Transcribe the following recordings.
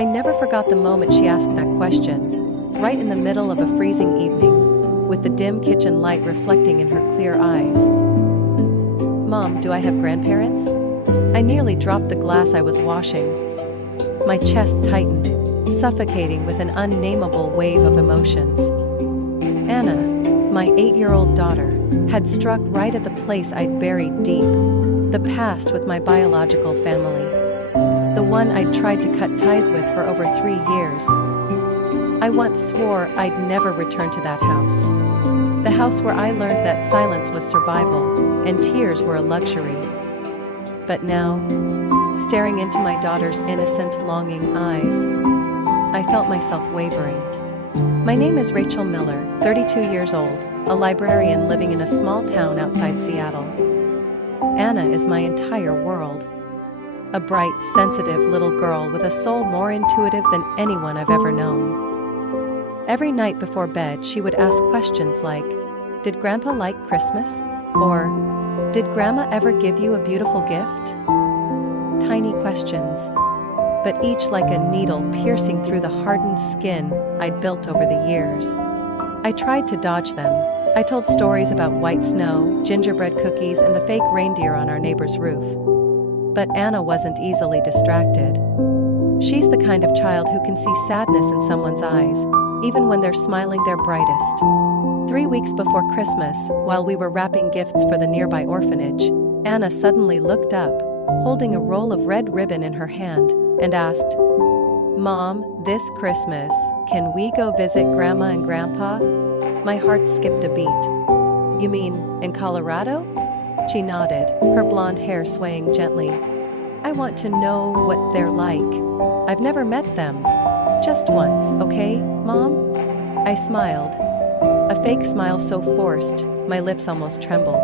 I never forgot the moment she asked that question, right in the middle of a freezing evening, with the dim kitchen light reflecting in her clear eyes. "Mom, do I have grandparents?" I nearly dropped the glass I was washing. My chest tightened, suffocating with an unnameable wave of emotions. Anna, my 8-year-old daughter, had struck right at the place I'd buried deep, the past with my biological family. The one I'd tried to cut ties with for over 3 years. I once swore I'd never return to that house. The house where I learned that silence was survival, and tears were a luxury. But now, staring into my daughter's innocent, longing eyes, I felt myself wavering. My name is Rachel Miller, 32 years old, a librarian living in a small town outside Seattle. Anna is my entire world. A bright, sensitive little girl with a soul more intuitive than anyone I've ever known. Every night before bed, she would ask questions like, "Did Grandpa like Christmas?" Or, "Did Grandma ever give you a beautiful gift?" Tiny questions, but each like a needle piercing through the hardened skin I'd built over the years. I tried to dodge them. I told stories about white snow, gingerbread cookies, and the fake reindeer on our neighbor's roof. But Anna wasn't easily distracted. She's the kind of child who can see sadness in someone's eyes, even when they're smiling their brightest. 3 weeks before Christmas, while we were wrapping gifts for the nearby orphanage, Anna suddenly looked up, holding a roll of red ribbon in her hand, and asked, "Mom, this Christmas, can we go visit Grandma and Grandpa?" My heart skipped a beat. "You mean, in Colorado?" She nodded, her blonde hair swaying gently. "I want to know what they're like. I've never met them. Just once, okay, Mom?" I smiled. A fake smile so forced, my lips almost trembled.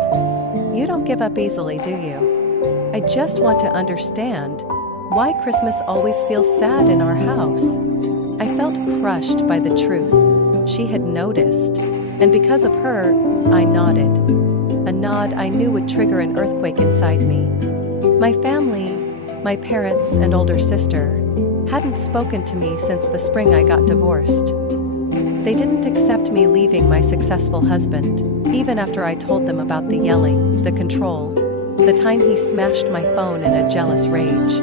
"You don't give up easily, do you? I just want to understand why Christmas always feels sad in our house." I felt crushed by the truth. She had noticed, and because of her, I nodded. A nod I knew would trigger an earthquake inside me. My family, my parents and older sister, hadn't spoken to me since the spring I got divorced. They didn't accept me leaving my successful husband, even after I told them about the yelling, the control, the time he smashed my phone in a jealous rage.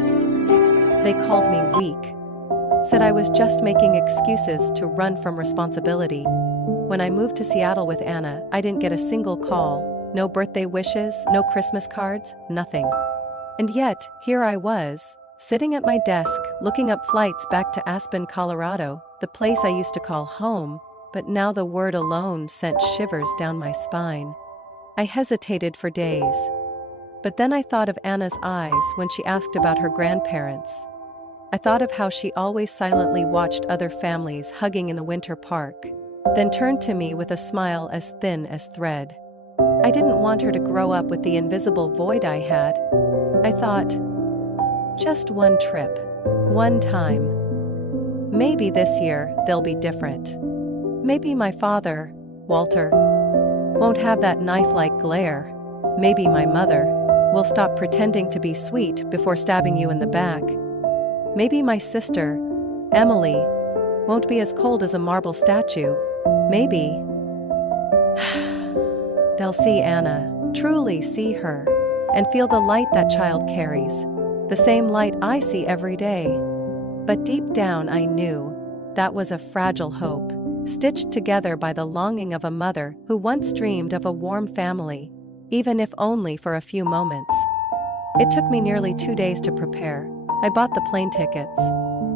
They called me weak, said I was just making excuses to run from responsibility. When I moved to Seattle with Anna, I didn't get a single call, no birthday wishes, no Christmas cards, nothing. And yet, here I was, sitting at my desk, looking up flights back to Aspen, Colorado, the place I used to call home, but now the word alone sent shivers down my spine. I hesitated for days. But then I thought of Anna's eyes when she asked about her grandparents. I thought of how she always silently watched other families hugging in the winter park, then turned to me with a smile as thin as thread. I didn't want her to grow up with the invisible void I had. I thought, just one trip, one time. Maybe this year they'll be different. Maybe my father, Walter, won't have that knife-like glare. Maybe my mother will stop pretending to be sweet before stabbing you in the back. Maybe my sister, Emily, won't be as cold as a marble statue. Maybe they'll see Anna, truly see her, and feel the light that child carries, the same light I see every day. But deep down I knew that was a fragile hope, stitched together by the longing of a mother who once dreamed of a warm family, even if only for a few moments. It took me nearly 2 days to prepare. I bought the plane tickets,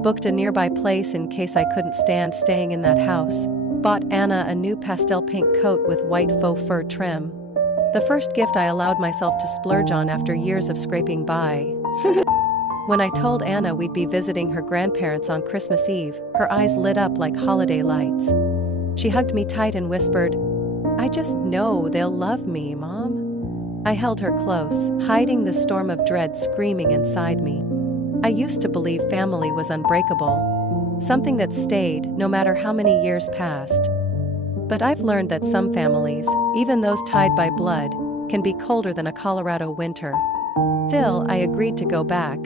booked a nearby place in case I couldn't stand staying in that house, bought Anna a new pastel pink coat with white faux fur trim. The first gift I allowed myself to splurge on after years of scraping by. When I told Anna we'd be visiting her grandparents on Christmas Eve, her eyes lit up like holiday lights. She hugged me tight and whispered, "I just know they'll love me, Mom." I held her close, hiding the storm of dread screaming inside me. I used to believe family was unbreakable, something that stayed no matter how many years passed. But I've learned that some families, even those tied by blood, can be colder than a Colorado winter. Still, I agreed to go back,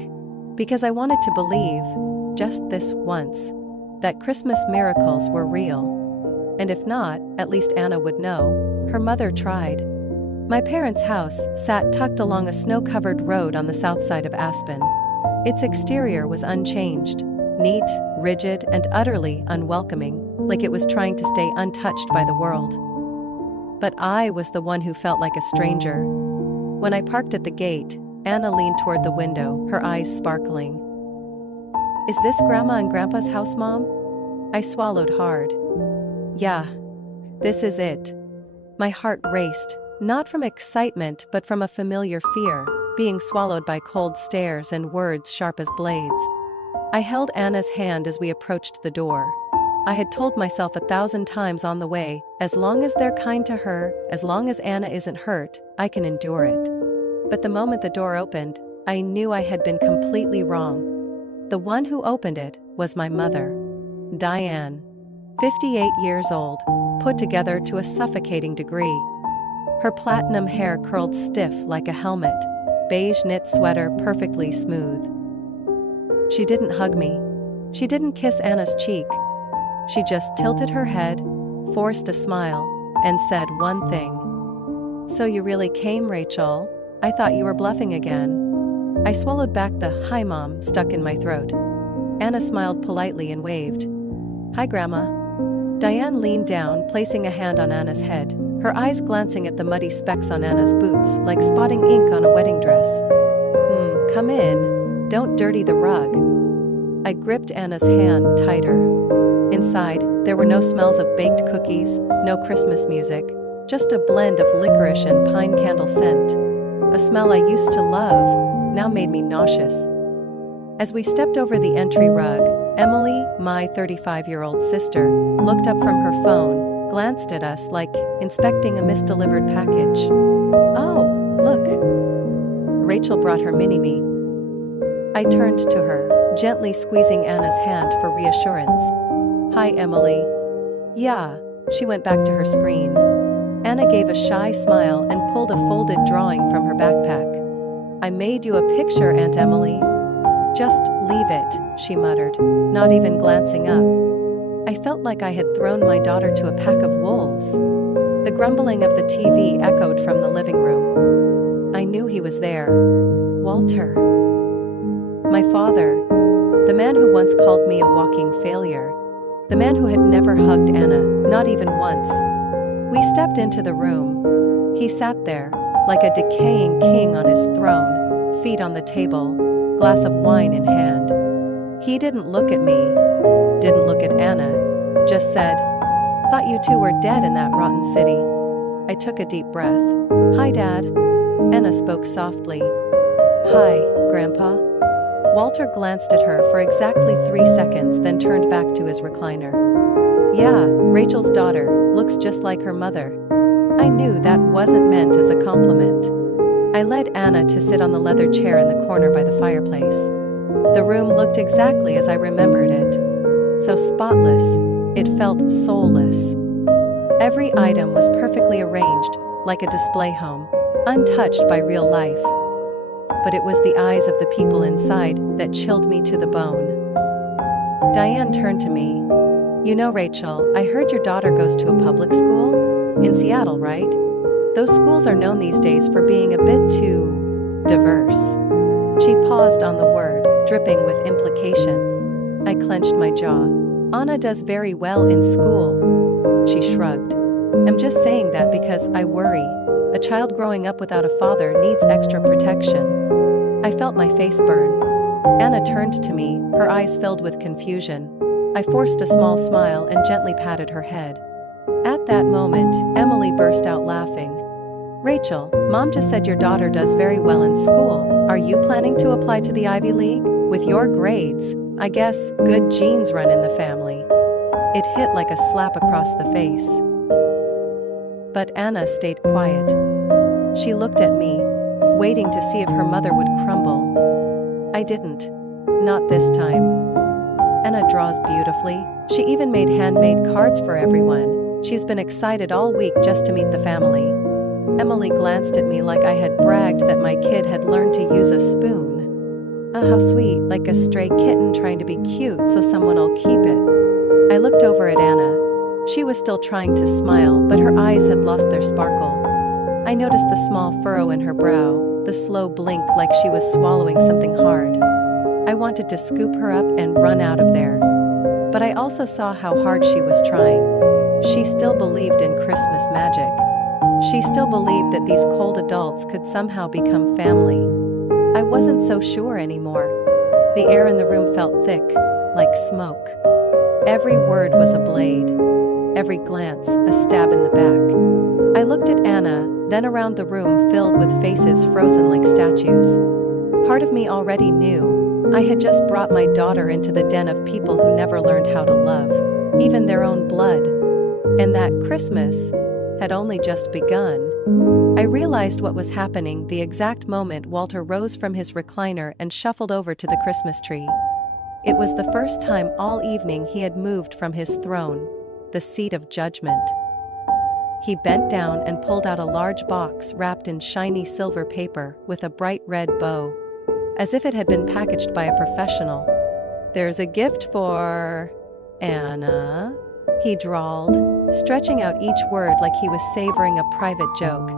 because I wanted to believe, just this once, that Christmas miracles were real. And if not, at least Anna would know. Her mother tried. My parents' house sat tucked along a snow-covered road on the south side of Aspen. Its exterior was unchanged, neat, rigid, and utterly unwelcoming, like it was trying to stay untouched by the world. But I was the one who felt like a stranger. When I parked at the gate, Anna leaned toward the window, her eyes sparkling. "Is this Grandma and Grandpa's house, Mom?" I swallowed hard. "Yeah, this is it." My heart raced, not from excitement but from a familiar fear, being swallowed by cold stares and words sharp as blades. I held Anna's hand as we approached the door. I had told myself 1,000 times on the way, as long as they're kind to her, as long as Anna isn't hurt, I can endure it. But the moment the door opened, I knew I had been completely wrong. The one who opened it was my mother, Diane. 58 years old, put together to a suffocating degree. Her platinum hair curled stiff like a helmet, beige knit sweater perfectly smooth. She didn't hug me. She didn't kiss Anna's cheek. She just tilted her head, forced a smile, and said one thing. "So you really came, Rachel? I thought you were bluffing again." I swallowed back the "Hi, Mom" stuck in my throat. Anna smiled politely and waved. "Hi, Grandma." Diane leaned down, placing a hand on Anna's head, her eyes glancing at the muddy specks on Anna's boots like spotting ink on a wedding dress. Come in. Don't dirty the rug." I gripped Anna's hand tighter. Inside, there were no smells of baked cookies, no Christmas music, just a blend of licorice and pine candle scent. A smell I used to love, now made me nauseous. As we stepped over the entry rug, Emily, my 35-year-old sister, looked up from her phone, glanced at us like inspecting a misdelivered package. "Oh, look." Rachel brought her mini-me. I turned to her, gently squeezing Anna's hand for reassurance. "Hi, Emily." "Yeah." She went back to her screen. Anna gave a shy smile and pulled a folded drawing from her backpack. "I made you a picture, Aunt Emily." "Just leave it," she muttered, not even glancing up. I felt like I had thrown my daughter to a pack of wolves. The grumbling of the TV echoed from the living room. I knew he was there. Walter. My father. The man who once called me a walking failure. The man who had never hugged Anna, not even once. We stepped into the room. He sat there, like a decaying king on his throne, feet on the table, glass of wine in hand. He didn't look at me, didn't look at Anna, just said, "Thought you two were dead in that rotten city." I took a deep breath. "Hi, Dad." Anna spoke softly. "Hi, Grandpa." Walter glanced at her for exactly 3 seconds, then turned back to his recliner. "Yeah, Rachel's daughter, looks just like her mother." I knew that wasn't meant as a compliment. I led Anna to sit on the leather chair in the corner by the fireplace. The room looked exactly as I remembered it. So spotless, it felt soulless. Every item was perfectly arranged, like a display home, untouched by real life. But it was the eyes of the people inside that chilled me to the bone. Diane turned to me. "You know, Rachel, I heard your daughter goes to a public school? In Seattle, right? Those schools are known these days for being a bit too diverse." She paused on the word, dripping with implication. I clenched my jaw. "Anna does very well in school." She shrugged. "I'm just saying that because I worry. A child growing up without a father needs extra protection." I felt my face burn. Anna turned to me, her eyes filled with confusion. I forced a small smile and gently patted her head. At that moment, Emily burst out laughing. "Rachel, Mom just said your daughter does very well in school. Are you planning to apply to the Ivy League? With your grades, I guess good genes run in the family." It hit like a slap across the face. But Anna stayed quiet. She looked at me, waiting to see if her mother would crumble. I didn't. Not this time. Anna draws beautifully. She even made handmade cards for everyone. She's been excited all week just to meet the family. Emily glanced at me like I had bragged that my kid had learned to use a spoon. Oh, how sweet, like a stray kitten trying to be cute so someone'll keep it. I looked over at Anna. She was still trying to smile, but her eyes had lost their sparkle. I noticed the small furrow in her brow, the slow blink like she was swallowing something hard. I wanted to scoop her up and run out of there. But I also saw how hard she was trying. She still believed in Christmas magic. She still believed that these cold adults could somehow become family. I wasn't so sure anymore. The air in the room felt thick, like smoke. Every word was a blade. Every glance, a stab in the back. I looked at Anna, then around the room filled with faces frozen like statues. Part of me already knew. I had just brought my daughter into the den of people who never learned how to love, even their own blood. And that Christmas had only just begun. I realized what was happening the exact moment Walter rose from his recliner and shuffled over to the Christmas tree. It was the first time all evening he had moved from his throne, the seat of judgment. He bent down and pulled out a large box wrapped in shiny silver paper with a bright red bow, as if it had been packaged by a professional. "There's a gift for Anna," he drawled, stretching out each word like he was savoring a private joke.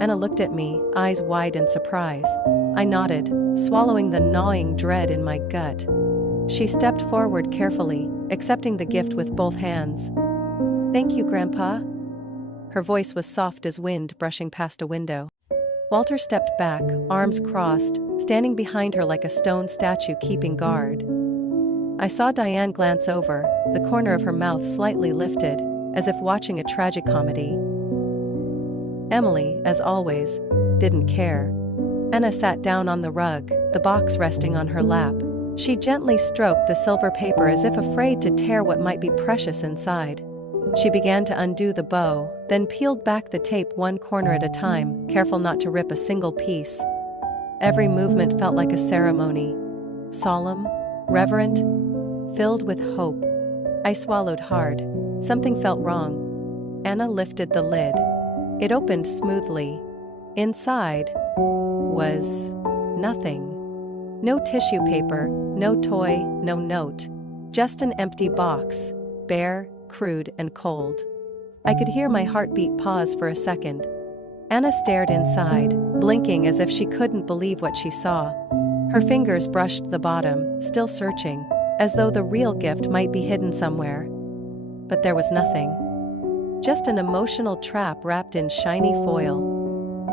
Anna looked at me, eyes wide in surprise. I nodded, swallowing the gnawing dread in my gut. She stepped forward carefully, accepting the gift with both hands. "Thank you, Grandpa." Her voice was soft as wind brushing past a window. Walter stepped back, arms crossed, standing behind her like a stone statue keeping guard. I saw Diane glance over, the corner of her mouth slightly lifted, as if watching a tragicomedy. Emily, as always, didn't care. Anna sat down on the rug, the box resting on her lap. She gently stroked the silver paper as if afraid to tear what might be precious inside. She began to undo the bow, then peeled back the tape one corner at a time, careful not to rip a single piece. Every movement felt like a ceremony. Solemn, reverent, filled with hope. I swallowed hard. Something felt wrong. Anna lifted the lid. It opened smoothly. Inside was nothing. No tissue paper, no toy, no note. Just an empty box, bare, crude, and cold. I could hear my heartbeat pause for a second. Anna stared inside, blinking as if she couldn't believe what she saw. Her fingers brushed the bottom, still searching, as though the real gift might be hidden somewhere. But there was nothing. Just an emotional trap wrapped in shiny foil.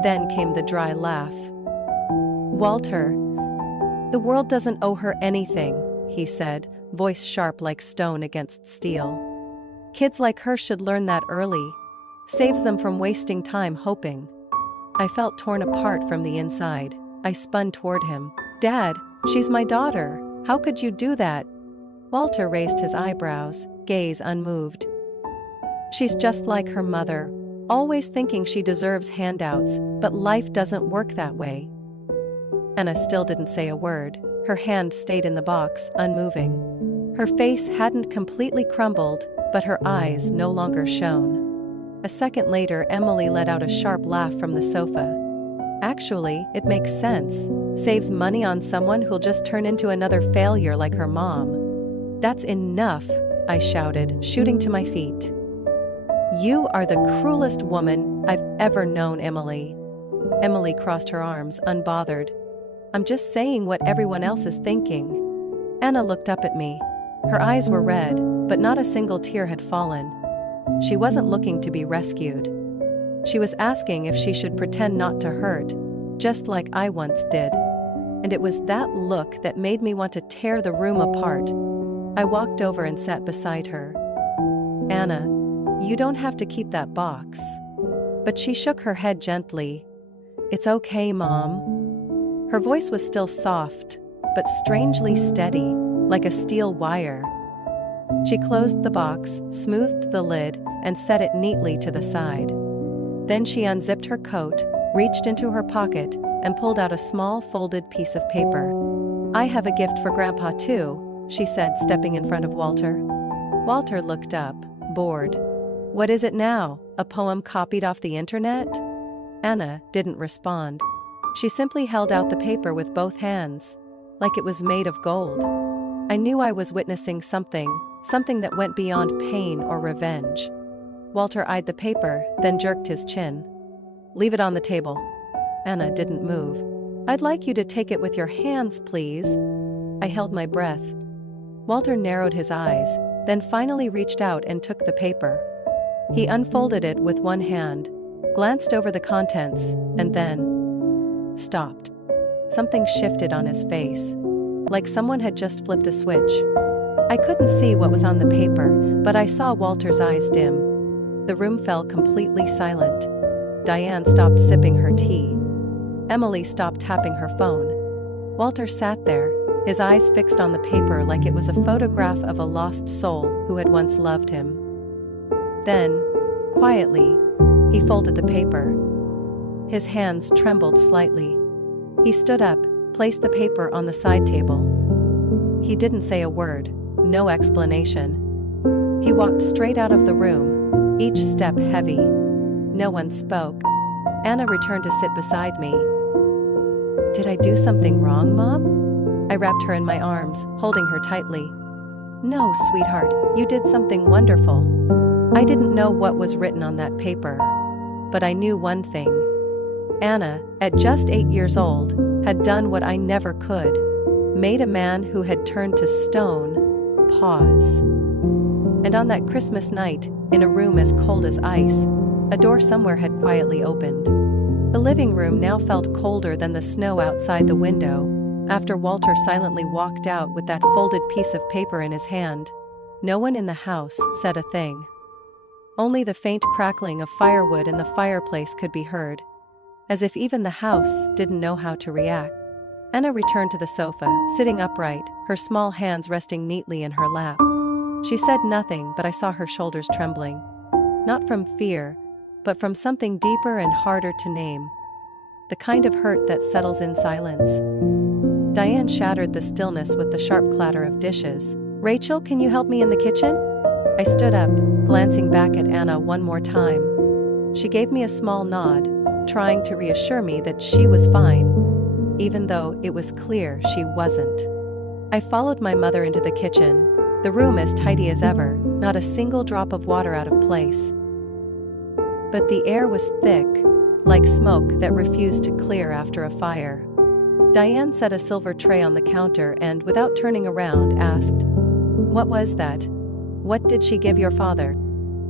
Then came the dry laugh. "Walter, the world doesn't owe her anything," he said, voice sharp like stone against steel. "Kids like her should learn that early. Saves them from wasting time hoping." I felt torn apart from the inside. I spun toward him. "Dad, she's my daughter. How could you do that?" Walter raised his eyebrows, gaze unmoved. "She's just like her mother, always thinking she deserves handouts, but life doesn't work that way." Anna still didn't say a word. Her hand stayed in the box, unmoving. Her face hadn't completely crumbled, but her eyes no longer shone. A second later, Emily let out a sharp laugh from the sofa. "Actually, it makes sense. Saves money on someone who'll just turn into another failure like her mom." "That's enough," I shouted, shooting to my feet. "You are the cruelest woman I've ever known, Emily." Emily crossed her arms, unbothered. "I'm just saying what everyone else is thinking." Anna looked up at me. Her eyes were red, but not a single tear had fallen. She wasn't looking to be rescued. She was asking if she should pretend not to hurt, just like I once did. And it was that look that made me want to tear the room apart. I walked over and sat beside her. "Anna, you don't have to keep that box." But she shook her head gently. "It's okay, Mom." Her voice was still soft, but strangely steady, like a steel wire. She closed the box, smoothed the lid, and set it neatly to the side. Then she unzipped her coat, reached into her pocket, and pulled out a small folded piece of paper. "I have a gift for Grandpa too," she said, stepping in front of Walter. Walter looked up, bored. "What is it now? A poem copied off the internet?" Anna didn't respond. She simply held out the paper with both hands. like it was made of gold. I knew I was witnessing something that went beyond pain or revenge. Walter eyed the paper, then jerked his chin. "Leave it on the table." Anna didn't move. "I'd like you to take it with your hands, please." I held my breath. Walter narrowed his eyes, then finally reached out and took the paper. He unfolded it with one hand, glanced over the contents, and then stopped. Something shifted on his face, like someone had just flipped a switch. I couldn't see what was on the paper, but I saw Walter's eyes dim. The room fell completely silent. Diane stopped sipping her tea. Emily stopped tapping her phone. Walter sat there, his eyes fixed on the paper like it was a photograph of a lost soul who had once loved him. Then, quietly, he folded the paper. His hands trembled slightly. He stood up, placed the paper on the side table. He didn't say a word, no explanation. He walked straight out of the room, each step heavy. No one spoke. Anna returned to sit beside me. "Did I do something wrong, Mom?" I wrapped her in my arms, holding her tightly. "No, sweetheart, you did something wonderful." I didn't know what was written on that paper, but I knew one thing. Anna, at just 8 years old, had done what I never could, made a man who had turned to stone pause. And on that Christmas night, in a room as cold as ice, a door somewhere had quietly opened. The living room now felt colder than the snow outside the window, after Walter silently walked out with that folded piece of paper in his hand. No one in the house said a thing. Only the faint crackling of firewood in the fireplace could be heard, as if even the house didn't know how to react. Anna returned to the sofa, sitting upright, her small hands resting neatly in her lap. She said nothing, but I saw her shoulders trembling. Not from fear, but from something deeper and harder to name. The kind of hurt that settles in silence. Diane shattered the stillness with the sharp clatter of dishes. "Rachel, can you help me in the kitchen?" I stood up, glancing back at Anna one more time. She gave me a small nod, trying to reassure me that she was fine, even though it was clear she wasn't. I followed my mother into the kitchen, the room as tidy as ever, not a single drop of water out of place. But the air was thick, like smoke that refused to clear after a fire. Diane set a silver tray on the counter and, without turning around, asked, "What was that? What did she give your father?"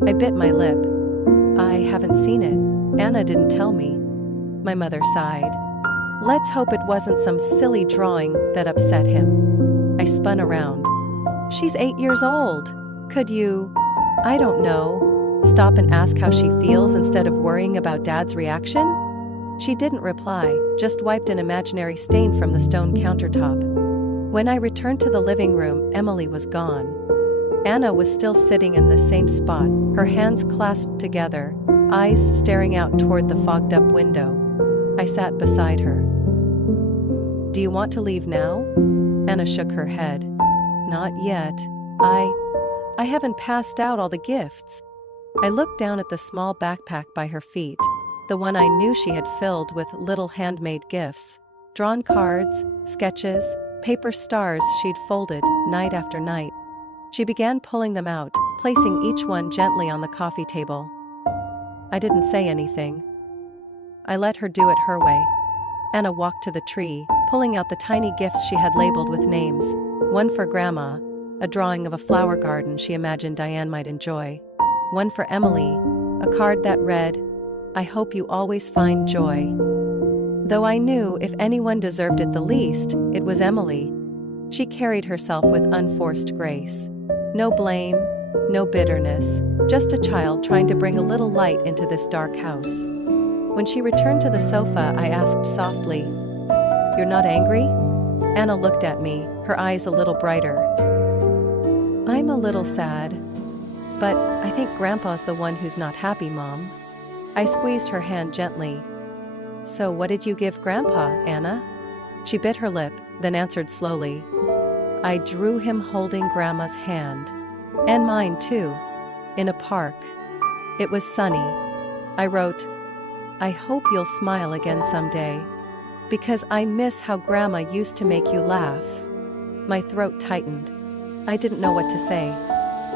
I bit my lip. "I haven't seen it. Anna didn't tell me." My mother sighed. "Let's hope it wasn't some silly drawing that upset him." I spun around. "She's 8 years old. Could you, I don't know, stop and ask how she feels instead of worrying about Dad's reaction?" She didn't reply, just wiped an imaginary stain from the stone countertop. When I returned to the living room, Emily was gone. Anna was still sitting in the same spot, her hands clasped together, eyes staring out toward the fogged-up window. I sat beside her. "Do you want to leave now?" Anna shook her head. "Not yet. I haven't passed out all the gifts." I looked down at the small backpack by her feet, the one I knew she had filled with little handmade gifts, drawn cards, sketches, paper stars she'd folded night after night. She began pulling them out, placing each one gently on the coffee table. I didn't say anything. I let her do it her way. Anna walked to the tree, pulling out the tiny gifts she had labeled with names. One for Grandma, a drawing of a flower garden she imagined Diane might enjoy. One for Emily, a card that read, "I hope you always find joy." Though I knew if anyone deserved it the least, it was Emily. She carried herself with unforced grace. No blame, no bitterness, just a child trying to bring a little light into this dark house. When she returned to the sofa, I asked softly, "You're not angry?" Anna looked at me, her eyes a little brighter. "I'm a little sad. But I think Grandpa's the one who's not happy, Mom." I squeezed her hand gently. "So what did you give Grandpa, Anna?" She bit her lip, then answered slowly. "I drew him holding Grandma's hand. And mine too. In a park. It was sunny. I wrote, 'I hope you'll smile again someday.' Because I miss how Grandma used to make you laugh. My throat tightened. I didn't know what to say.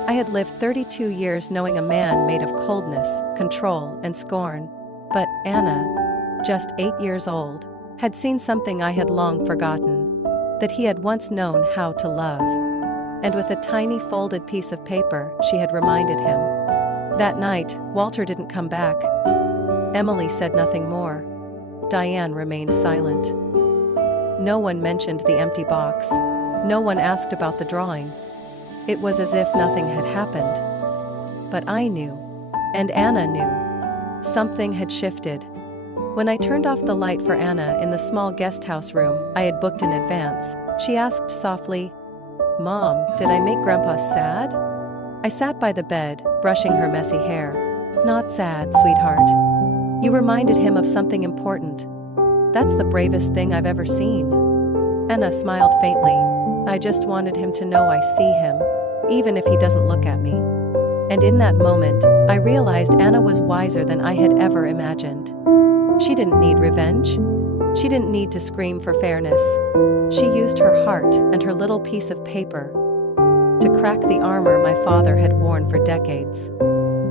I had lived 32 years knowing a man made of coldness, control, and scorn. But Anna, just 8 years old, had seen something I had long forgotten. That he had once known how to love. And with a tiny folded piece of paper, she had reminded him. That night, Walter didn't come back. Emily said nothing more. Diane remained silent. No one mentioned the empty box. No one asked about the drawing. It was as if nothing had happened. But I knew. And Anna knew. Something had shifted. When I turned off the light for Anna in the small guest house room I had booked in advance, she asked softly, "Mom, did I make Grandpa sad?" I sat by the bed, brushing her messy hair. "Not sad, sweetheart. You reminded him of something important. That's the bravest thing I've ever seen." Anna smiled faintly. "I just wanted him to know I see him, even if he doesn't look at me." And in that moment, I realized Anna was wiser than I had ever imagined. She didn't need revenge. She didn't need to scream for fairness. She used her heart and her little piece of paper to crack the armor my father had worn for decades.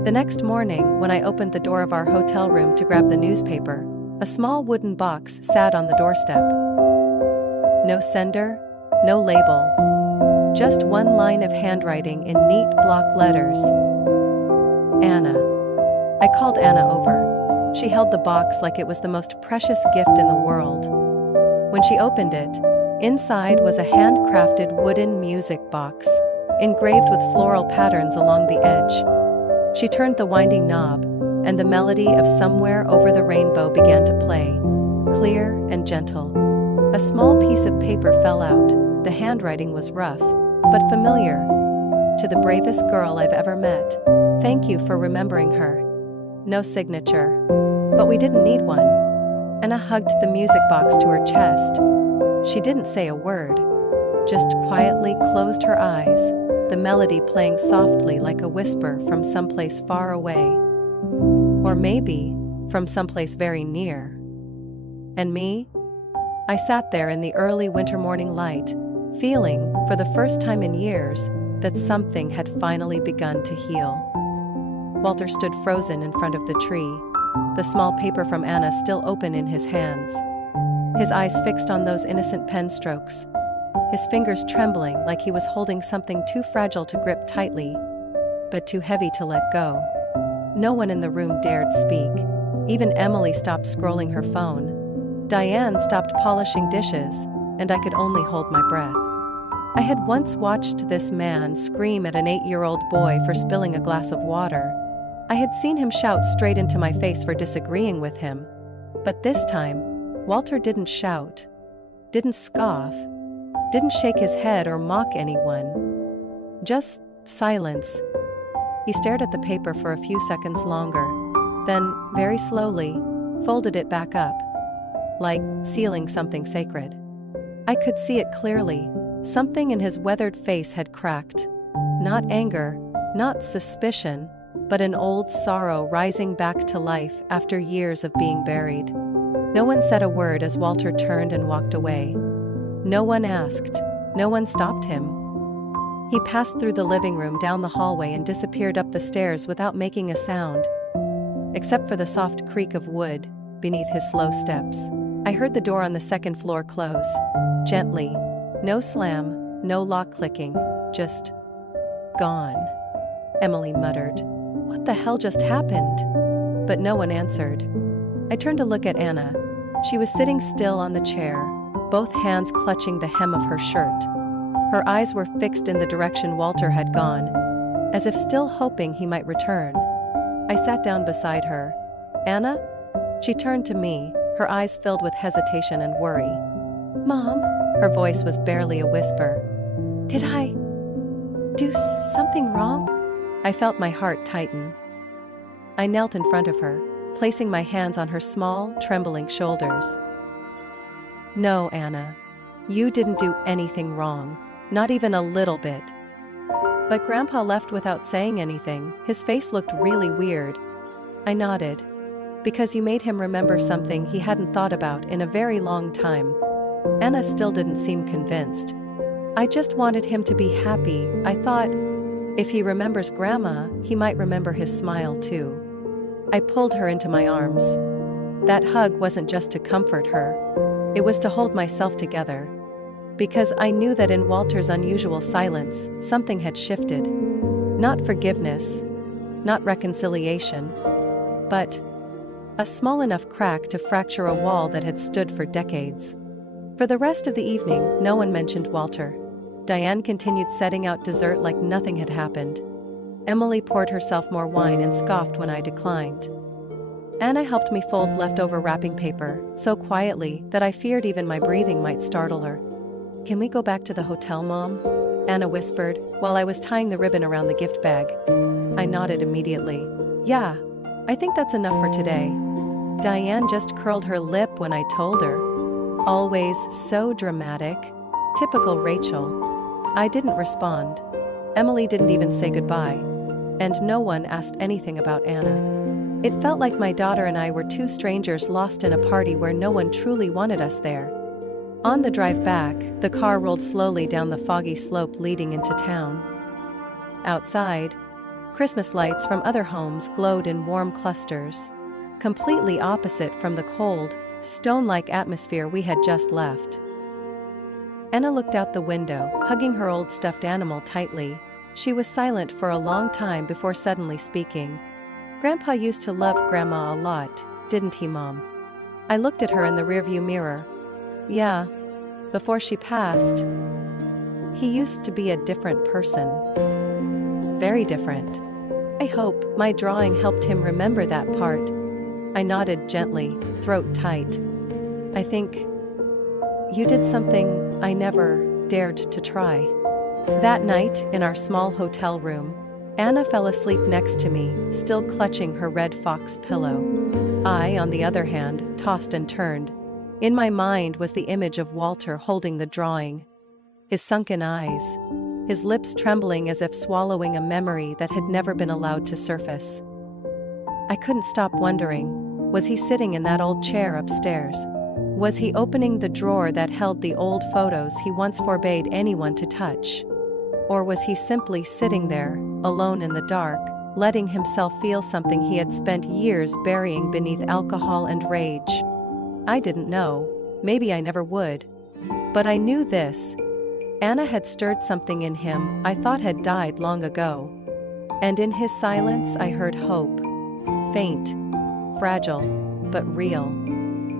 The next morning, when I opened the door of our hotel room to grab the newspaper, a small wooden box sat on the doorstep. No sender, no label. Just one line of handwriting in neat block letters. Anna. I called Anna over. She held the box like it was the most precious gift in the world. When she opened it, inside was a handcrafted wooden music box, engraved with floral patterns along the edge. She turned the winding knob, and the melody of "Somewhere Over the Rainbow" began to play, clear and gentle. A small piece of paper fell out. The handwriting was rough, but familiar. "To the bravest girl I've ever met. Thank you for remembering her." No signature. But we didn't need one. Anna hugged the music box to her chest. She didn't say a word, just quietly closed her eyes, the melody playing softly like a whisper from someplace far away. Or maybe, from someplace very near. And me? I sat there in the early winter morning light, feeling, for the first time in years, that something had finally begun to heal. Walter stood frozen in front of the tree, the small paper from Anna still open in his hands. His eyes fixed on those innocent pen strokes, his fingers trembling like he was holding something too fragile to grip tightly, but too heavy to let go. No one in the room dared speak. Even Emily stopped scrolling her phone. Diane stopped polishing dishes, and I could only hold my breath. I had once watched this man scream at an 8-year-old boy for spilling a glass of water. I had seen him shout straight into my face for disagreeing with him. But this time, Walter didn't shout, didn't scoff, didn't shake his head or mock anyone. Just silence. He stared at the paper for a few seconds longer, then, very slowly, folded it back up, like sealing something sacred. I could see it clearly. Something in his weathered face had cracked. Not anger, not suspicion, but an old sorrow rising back to life after years of being buried. No one said a word as Walter turned and walked away. No one asked. No one stopped him. He passed through the living room, down the hallway, and disappeared up the stairs without making a sound, except for the soft creak of wood beneath his slow steps. I heard the door on the second floor close, gently. No slam, no lock clicking, just gone. Emily muttered, "What the hell just happened?" But no one answered. I turned to look at Anna. She was sitting still on the chair, both hands clutching the hem of her shirt. Her eyes were fixed in the direction Walter had gone, as if still hoping he might return. I sat down beside her. "Anna?" She turned to me, her eyes filled with hesitation and worry. "Mom?" Her voice was barely a whisper. "Did I do something wrong?" I felt my heart tighten. I knelt in front of her, placing my hands on her small, trembling shoulders. "No, Anna. You didn't do anything wrong. Not even a little bit." But Grandpa left without saying anything. His face looked really weird. I nodded. Because you made him remember something he hadn't thought about in a very long time. Anna still didn't seem convinced. I just wanted him to be happy. I thought, if he remembers Grandma, he might remember his smile too. I pulled her into my arms. That hug wasn't just to comfort her. It was to hold myself together. Because I knew that in Walter's unusual silence, something had shifted. Not forgiveness, not reconciliation, but a small enough crack to fracture a wall that had stood for decades. For the rest of the evening, no one mentioned Walter. Diane continued setting out dessert like nothing had happened. Emily poured herself more wine and scoffed when I declined. Anna helped me fold leftover wrapping paper, so quietly that I feared even my breathing might startle her. "Can we go back to the hotel, Mom?" Anna whispered, while I was tying the ribbon around the gift bag. I nodded immediately. "Yeah, I think that's enough for today." Diane just curled her lip when I told her. Always so dramatic. Typical Rachel. I didn't respond. Emily didn't even say goodbye. And no one asked anything about Anna. It felt like my daughter and I were two strangers lost in a party where no one truly wanted us there. On the drive back, the car rolled slowly down the foggy slope leading into town. Outside, Christmas lights from other homes glowed in warm clusters, completely opposite from the cold, stone-like atmosphere we had just left. Anna looked out the window, hugging her old stuffed animal tightly. She was silent for a long time before suddenly speaking. "Grandpa used to love Grandma a lot, didn't he, Mom?" I looked at her in the rearview mirror. "Yeah. Before she passed, he used to be a different person. Very different." I hope my drawing helped him remember that part. I nodded gently, throat tight. "I think you did something I never dared to try." That night, in our small hotel room, Anna fell asleep next to me, still clutching her red fox pillow. I, on the other hand, tossed and turned. In my mind was the image of Walter holding the drawing. His sunken eyes, his lips trembling as if swallowing a memory that had never been allowed to surface. I couldn't stop wondering, was he sitting in that old chair upstairs? Was he opening the drawer that held the old photos he once forbade anyone to touch? Or was he simply sitting there, alone in the dark, letting himself feel something he had spent years burying beneath alcohol and rage? I didn't know, maybe I never would. But I knew this. Anna had stirred something in him I thought had died long ago. And in his silence I heard hope. Faint, fragile, but real.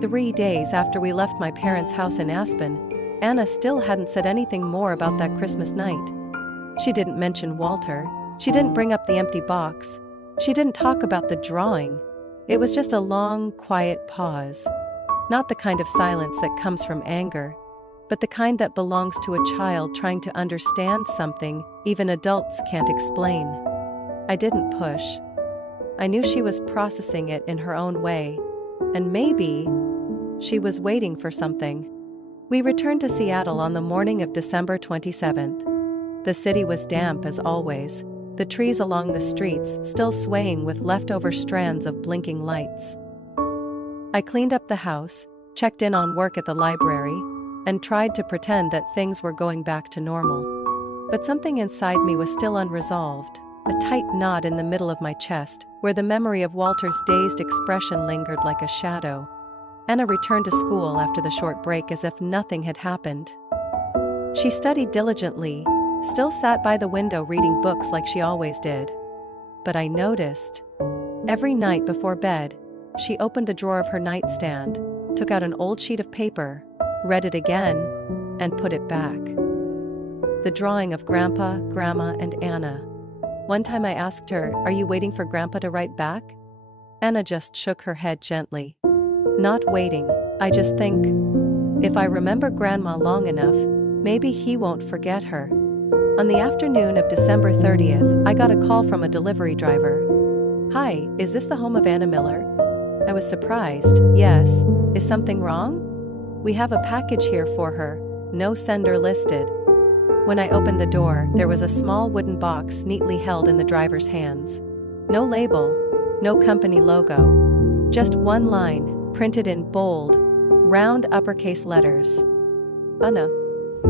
3 days after we left my parents' house in Aspen, Anna still hadn't said anything more about that Christmas night. She didn't mention Walter. She didn't bring up the empty box. She didn't talk about the drawing. It was just a long, quiet pause. Not the kind of silence that comes from anger, but the kind that belongs to a child trying to understand something even adults can't explain. I didn't push. I knew she was processing it in her own way, and maybe she was waiting for something. We returned to Seattle on the morning of December 27th. The city was damp as always, the trees along the streets still swaying with leftover strands of blinking lights. I cleaned up the house, checked in on work at the library, and tried to pretend that things were going back to normal. But something inside me was still unresolved, a tight knot in the middle of my chest, where the memory of Walter's dazed expression lingered like a shadow. Anna returned to school after the short break as if nothing had happened. She studied diligently, still sat by the window reading books like she always did. But I noticed, every night before bed, she opened the drawer of her nightstand, took out an old sheet of paper, read it again, and put it back. The drawing of Grandpa, Grandma, and Anna. One time I asked her, "Are you waiting for Grandpa to write back?" Anna just shook her head gently. "Not waiting, I just think, if I remember Grandma long enough, maybe he won't forget her." On the afternoon of December 30th, I got a call from a delivery driver. "Hi, is this the home of Anna Miller?" I was surprised. "Yes. Is something wrong?" "We have a package here for her, no sender listed." When I opened the door, there was a small wooden box neatly held in the driver's hands. No label, no company logo. Just one line, printed in bold, round uppercase letters. Anna.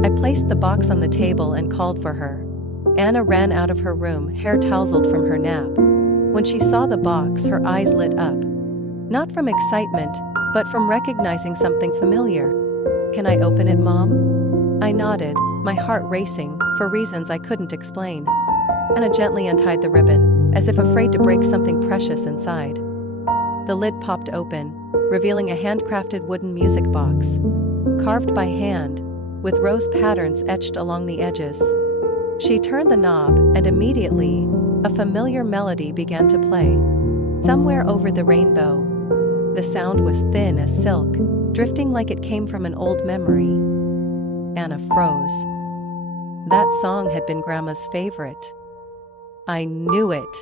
I placed the box on the table and called for her. Anna ran out of her room, hair tousled from her nap. When she saw the box, her eyes lit up. Not from excitement, but from recognizing something familiar. Can I open it, Mom? I nodded, my heart racing, for reasons I couldn't explain. Anna gently untied the ribbon, as if afraid to break something precious inside. The lid popped open, revealing a handcrafted wooden music box. Carved by hand, with rose patterns etched along the edges. She turned the knob, and immediately, a familiar melody began to play. Somewhere over the rainbow. The sound was thin as silk, drifting like it came from an old memory. Anna froze. That song had been Grandma's favorite. I knew it.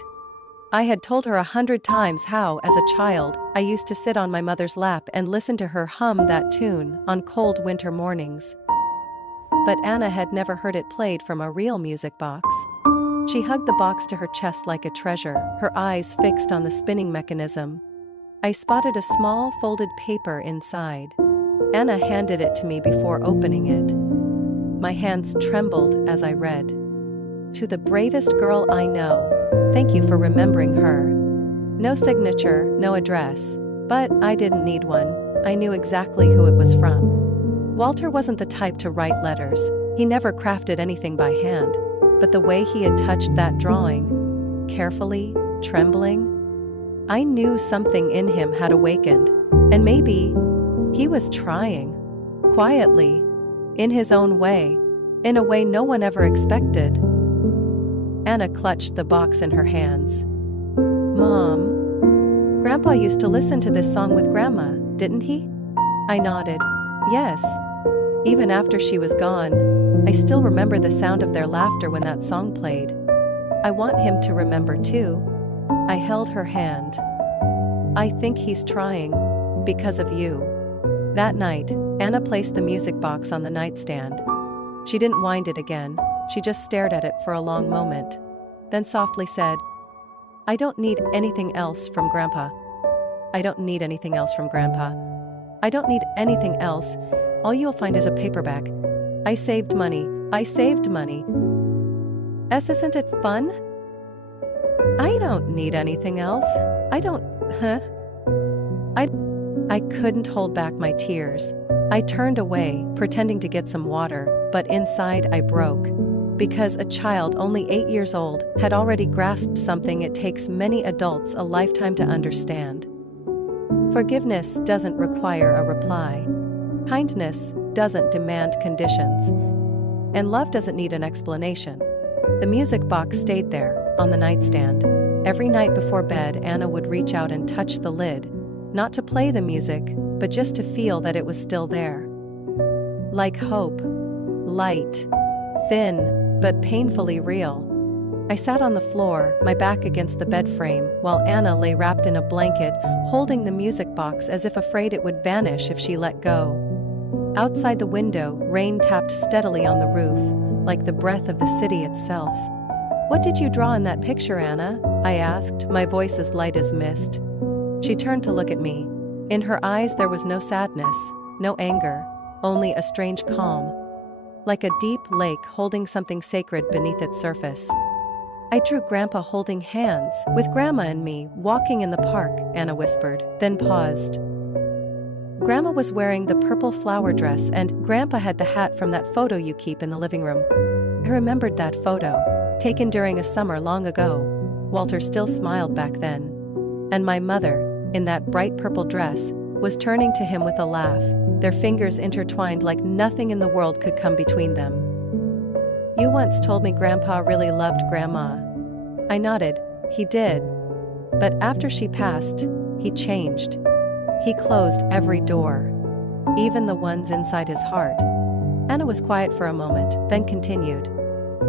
I had told her 100 times how, as a child, I used to sit on my mother's lap and listen to her hum that tune on cold winter mornings. But Anna had never heard it played from a real music box. She hugged the box to her chest like a treasure, her eyes fixed on the spinning mechanism. I spotted a small folded paper inside. Anna handed it to me before opening it. My hands trembled as I read. To the bravest girl I know, thank you for remembering her. No signature, no address. But I didn't need one. I knew exactly who it was from. Walter wasn't the type to write letters. He never crafted anything by hand. But the way he had touched that drawing, carefully, trembling, I knew something in him had awakened. And maybe he was trying, quietly, in his own way, in a way no one ever expected. Anna clutched the box in her hands. Mom, Grandpa used to listen to this song with Grandma, didn't he? I nodded. Yes. Even after she was gone, I still remember the sound of their laughter when that song played. I want him to remember too. I held her hand. I think he's trying, because of you. That night, Anna placed the music box on the nightstand. She didn't wind it again, she just stared at it for a long moment. Then softly said, I don't need anything else from Grandpa. I don't need anything else from Grandpa. I don't need anything else. All you'll find is a paperback. I saved money. I saved money. Isn't it fun? I don't need anything else. I couldn't hold back my tears. I turned away, pretending to get some water, but inside I broke. Because a child only 8 years old had already grasped something it takes many adults a lifetime to understand. Forgiveness doesn't require a reply. Kindness doesn't demand conditions. And love doesn't need an explanation. The music box stayed there, on the nightstand. Every night before bed, Anna would reach out and touch the lid, not to play the music, but just to feel that it was still there. Like hope. Light. Thin, but painfully real. I sat on the floor, my back against the bed frame, while Anna lay wrapped in a blanket, holding the music box as if afraid it would vanish if she let go. Outside the window, rain tapped steadily on the roof, like the breath of the city itself. What did you draw in that picture, Anna? I asked, my voice as light as mist. She turned to look at me. In her eyes there was no sadness, no anger, only a strange calm. Like a deep lake holding something sacred beneath its surface. I drew Grandpa holding hands, with Grandma and me walking in the park, Anna whispered, then paused. Grandma was wearing the purple flower dress and Grandpa had the hat from that photo you keep in the living room. I remembered that photo, taken during a summer long ago. Walter still smiled back then. And my mother, in that bright purple dress, was turning to him with a laugh, their fingers intertwined like nothing in the world could come between them. You once told me Grandpa really loved Grandma. I nodded. He did. But after she passed, he changed. He closed every door, even the ones inside his heart. Anna was quiet for a moment, then continued.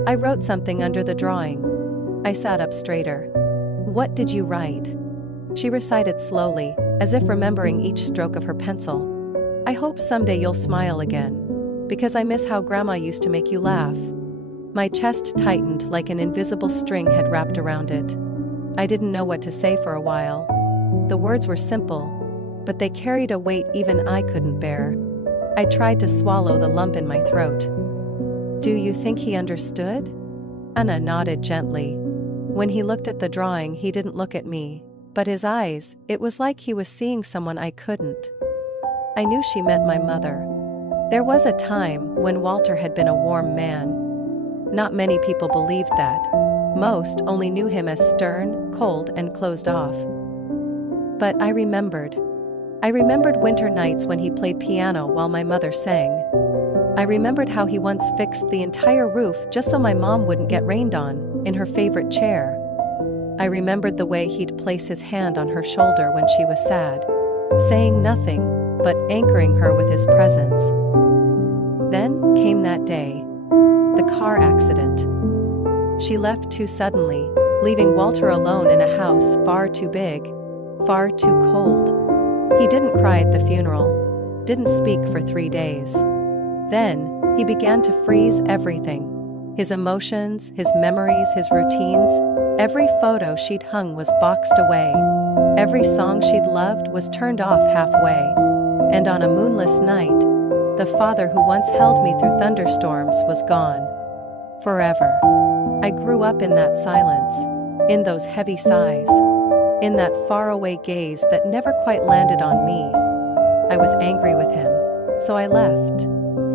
I wrote something under the drawing. I sat up straighter. What did you write? She recited slowly, as if remembering each stroke of her pencil. I hope someday you'll smile again, because I miss how Grandma used to make you laugh. My chest tightened like an invisible string had wrapped around it. I didn't know what to say for a while. The words were simple, but they carried a weight even I couldn't bear. I tried to swallow the lump in my throat. "Do you think he understood?" Anna nodded gently. When he looked at the drawing, he didn't look at me, but his eyes, it was like he was seeing someone I couldn't. I knew she meant my mother. There was a time when Walter had been a warm man. Not many people believed that. Most only knew him as stern, cold, and closed off. But I remembered. I remembered winter nights when he played piano while my mother sang. I remembered how he once fixed the entire roof just so my mom wouldn't get rained on, in her favorite chair. I remembered the way he'd place his hand on her shoulder when she was sad, saying nothing, but anchoring her with his presence. Then came that day. The car accident. She left too suddenly, leaving Walter alone in a house far too big, far too cold. He didn't cry at the funeral, didn't speak for 3 days. Then, he began to freeze everything. His emotions, his memories, his routines. Every photo she'd hung was boxed away. Every song she'd loved was turned off halfway. And on a moonless night, the father who once held me through thunderstorms was gone. Forever. I grew up in that silence, in those heavy sighs, in that faraway gaze that never quite landed on me. I was angry with him, so I left.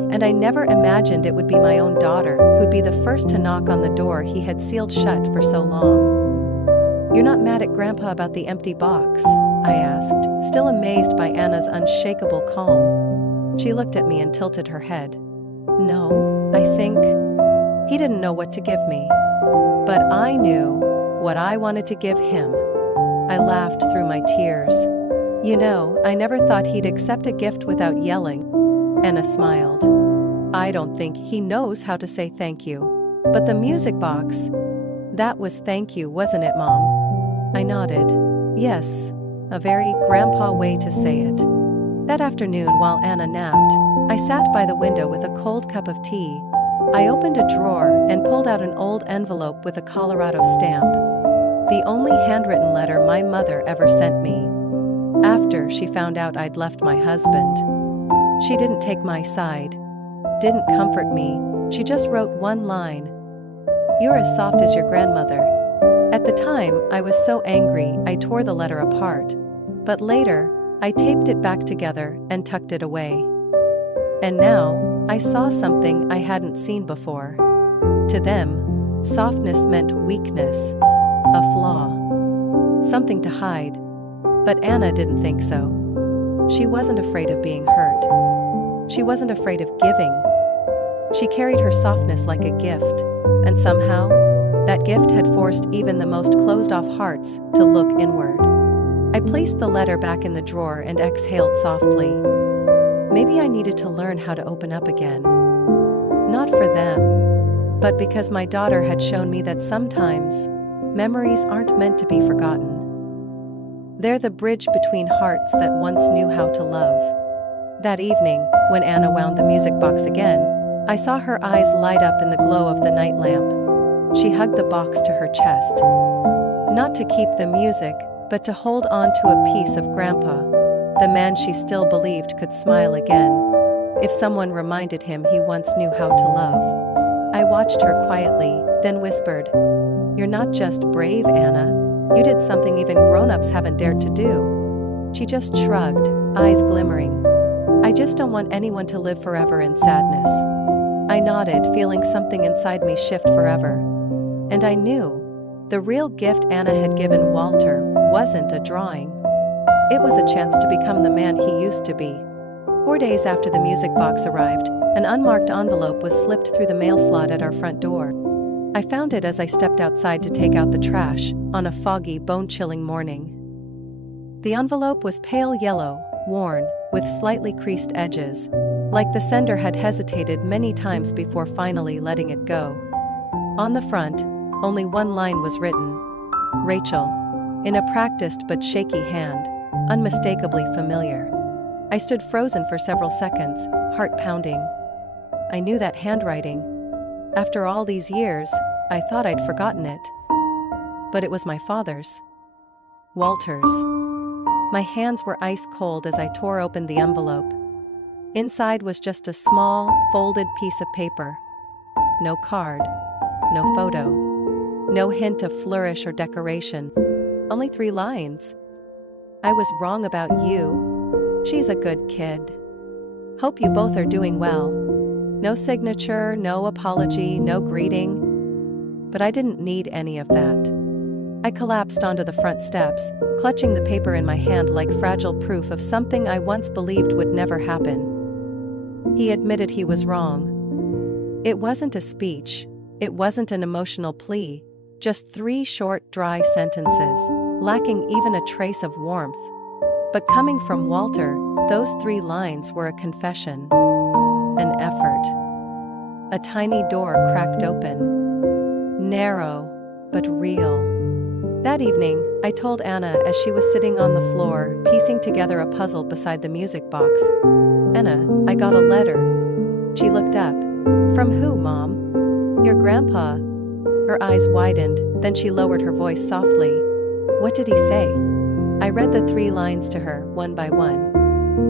And I never imagined it would be my own daughter who'd be the first to knock on the door he had sealed shut for so long. "You're not mad at Grandpa about the empty box?" I asked, still amazed by Anna's unshakable calm. She looked at me and tilted her head. "No, I think..." He didn't know what to give me. But I knew what I wanted to give him. I laughed through my tears. "You know, I never thought he'd accept a gift without yelling." Anna smiled. "I don't think he knows how to say thank you. But the music box, that was thank you, wasn't it, Mom?" I nodded. Yes, a very grandpa way to say it. That afternoon while Anna napped, I sat by the window with a cold cup of tea. I opened a drawer and pulled out an old envelope with a Colorado stamp. The only handwritten letter my mother ever sent me. After she found out I'd left my husband. She didn't take my side. Didn't comfort me. She just wrote one line. "You're as soft as your grandmother." At the time, I was so angry I tore the letter apart. But later, I taped it back together and tucked it away. And now, I saw something I hadn't seen before. To them, softness meant weakness, a flaw, something to hide. But Anna didn't think so. She wasn't afraid of being hurt. She wasn't afraid of giving. She carried her softness like a gift, and somehow, that gift had forced even the most closed-off hearts to look inward. I placed the letter back in the drawer and exhaled softly. Maybe I needed to learn how to open up again. Not for them, but because my daughter had shown me that sometimes, memories aren't meant to be forgotten. They're the bridge between hearts that once knew how to love. That evening, when Anna wound the music box again, I saw her eyes light up in the glow of the night lamp. She hugged the box to her chest. Not to keep the music, but to hold on to a piece of Grandpa, the man she still believed could smile again, if someone reminded him he once knew how to love. I watched her quietly, then whispered, "You're not just brave, Anna. You did something even grown-ups haven't dared to do." She just shrugged, eyes glimmering. "I just don't want anyone to live forever in sadness." I nodded, feeling something inside me shift forever. And I knew, the real gift Anna had given Walter wasn't a drawing. It was a chance to become the man he used to be. 4 days after the music box arrived, an unmarked envelope was slipped through the mail slot at our front door. I found it as I stepped outside to take out the trash, on a foggy, bone-chilling morning. The envelope was pale yellow, worn, with slightly creased edges, like the sender had hesitated many times before finally letting it go. On the front, only one line was written. "Rachel," in a practiced but shaky hand, unmistakably familiar. I stood frozen for several seconds, heart pounding. I knew that handwriting. After all these years, I thought I'd forgotten it. But it was my father's. Walter's. My hands were ice cold as I tore open the envelope. Inside was just a small, folded piece of paper. No card, no photo, no hint of flourish or decoration. Only 3 lines. I was wrong about you. She's a good kid. Hope you both are doing well. No signature, no apology, no greeting. But I didn't need any of that. I collapsed onto the front steps, clutching the paper in my hand like fragile proof of something I once believed would never happen. He admitted he was wrong. It wasn't a speech, it wasn't an emotional plea, just 3 short, dry sentences, lacking even a trace of warmth. But coming from Walter, those 3 lines were a confession. An effort. A tiny door cracked open. Narrow, but real. That evening, I told Anna as she was sitting on the floor, piecing together a puzzle beside the music box. "Anna, I got a letter." She looked up. "From who, Mom?" "Your grandpa." Her eyes widened, then she lowered her voice softly. "What did he say?" I read the 3 lines to her, one by one.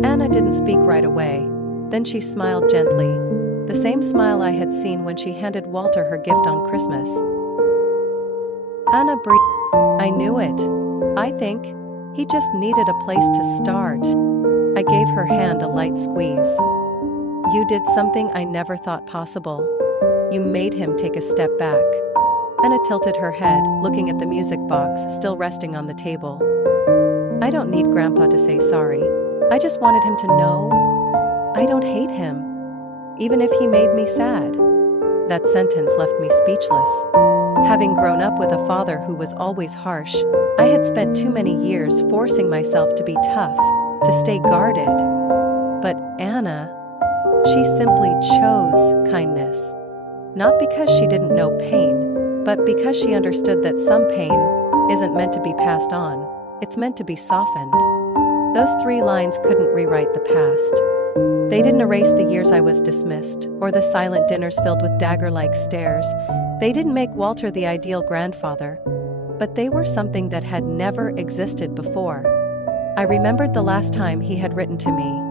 Anna didn't speak right away. Then she smiled gently. The same smile I had seen when she handed Walter her gift on Christmas. Anna breathed. "I knew it. I think he just needed a place to start." I gave her hand a light squeeze. "You did something I never thought possible. You made him take a step back." Anna tilted her head, looking at the music box still resting on the table. "I don't need Grandpa to say sorry. I just wanted him to know I don't hate him, even if he made me sad." That sentence left me speechless. Having grown up with a father who was always harsh, I had spent too many years forcing myself to be tough, to stay guarded. But Anna, she simply chose kindness. Not because she didn't know pain, but because she understood that some pain isn't meant to be passed on, it's meant to be softened. Those 3 lines couldn't rewrite the past. They didn't erase the years I was dismissed, or the silent dinners filled with dagger-like stares. They didn't make Walter the ideal grandfather. But they were something that had never existed before. I remembered the last time he had written to me.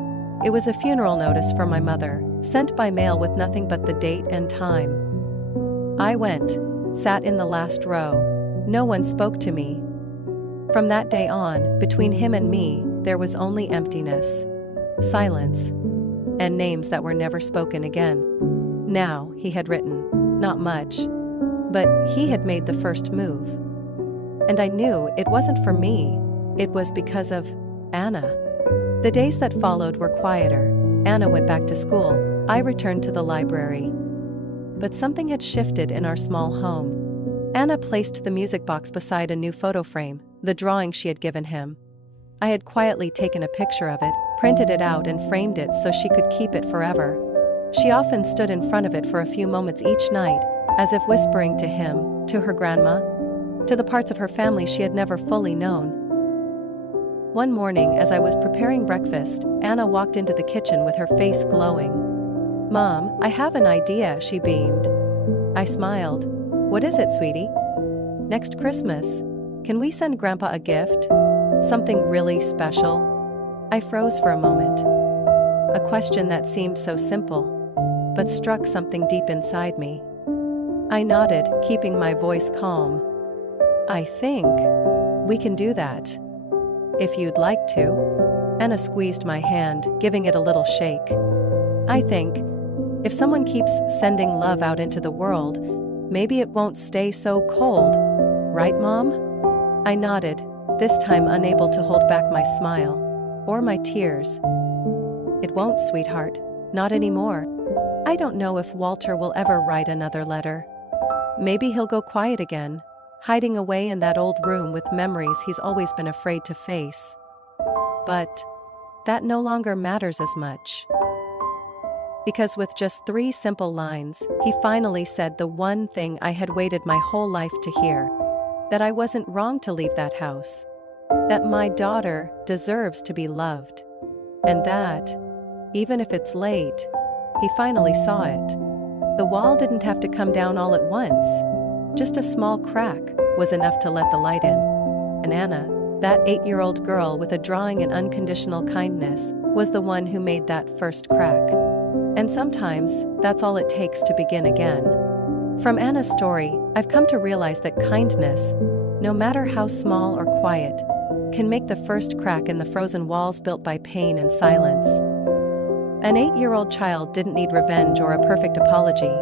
It was a funeral notice for my mother, sent by mail with nothing but the date and time. I went, sat in the last row. No one spoke to me. From that day on, between him and me, there was only emptiness, silence, and names that were never spoken again. Now, he had written, not much, but he had made the first move. And I knew it wasn't for me, it was because of Anna. The days that followed were quieter. Anna went back to school, I returned to the library. But something had shifted in our small home. Anna placed the music box beside a new photo frame, the drawing she had given him. I had quietly taken a picture of it, printed it out and framed it so she could keep it forever. She often stood in front of it for a few moments each night, as if whispering to him, to her grandma, to the parts of her family she had never fully known. One morning as I was preparing breakfast, Anna walked into the kitchen with her face glowing. "Mom, I have an idea," she beamed. I smiled. "What is it, sweetie?" "Next Christmas, can we send Grandpa a gift? Something really special?" I froze for a moment. A question that seemed so simple, but struck something deep inside me. I nodded, keeping my voice calm. "I think we can do that. If you'd like to." Anna squeezed my hand, giving it a little shake. "I think if someone keeps sending love out into the world, maybe it won't stay so cold. Right, Mom?" I nodded, this time unable to hold back my smile. Or my tears. "It won't, sweetheart. Not anymore. I don't know if Walter will ever write another letter. Maybe he'll go quiet again, hiding away in that old room with memories he's always been afraid to face. But that no longer matters as much. Because with just 3 simple lines, he finally said the one thing I had waited my whole life to hear. That I wasn't wrong to leave that house. That my daughter deserves to be loved. And that, even if it's late, he finally saw it. The wall didn't have to come down all at once. Just a small crack was enough to let the light in. And Anna, That 8-year-old girl with a drawing and unconditional kindness was the one who made that first crack. And sometimes, that's all it takes to begin again. From Anna's story, I've come to realize that kindness, no matter how small or quiet, can make the first crack in the frozen walls built by pain and silence. An 8-year-old child didn't need revenge or a perfect apology.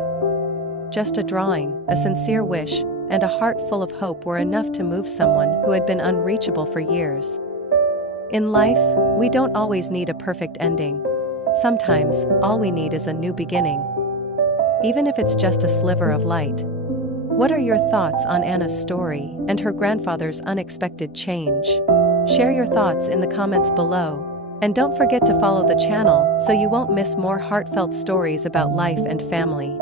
Just a drawing, a sincere wish, and a heart full of hope were enough to move someone who had been unreachable for years. In life, we don't always need a perfect ending. Sometimes, all we need is a new beginning. Even if it's just a sliver of light. What are your thoughts on Anna's story and her grandfather's unexpected change? Share your thoughts in the comments below. And don't forget to follow the channel so you won't miss more heartfelt stories about life and family.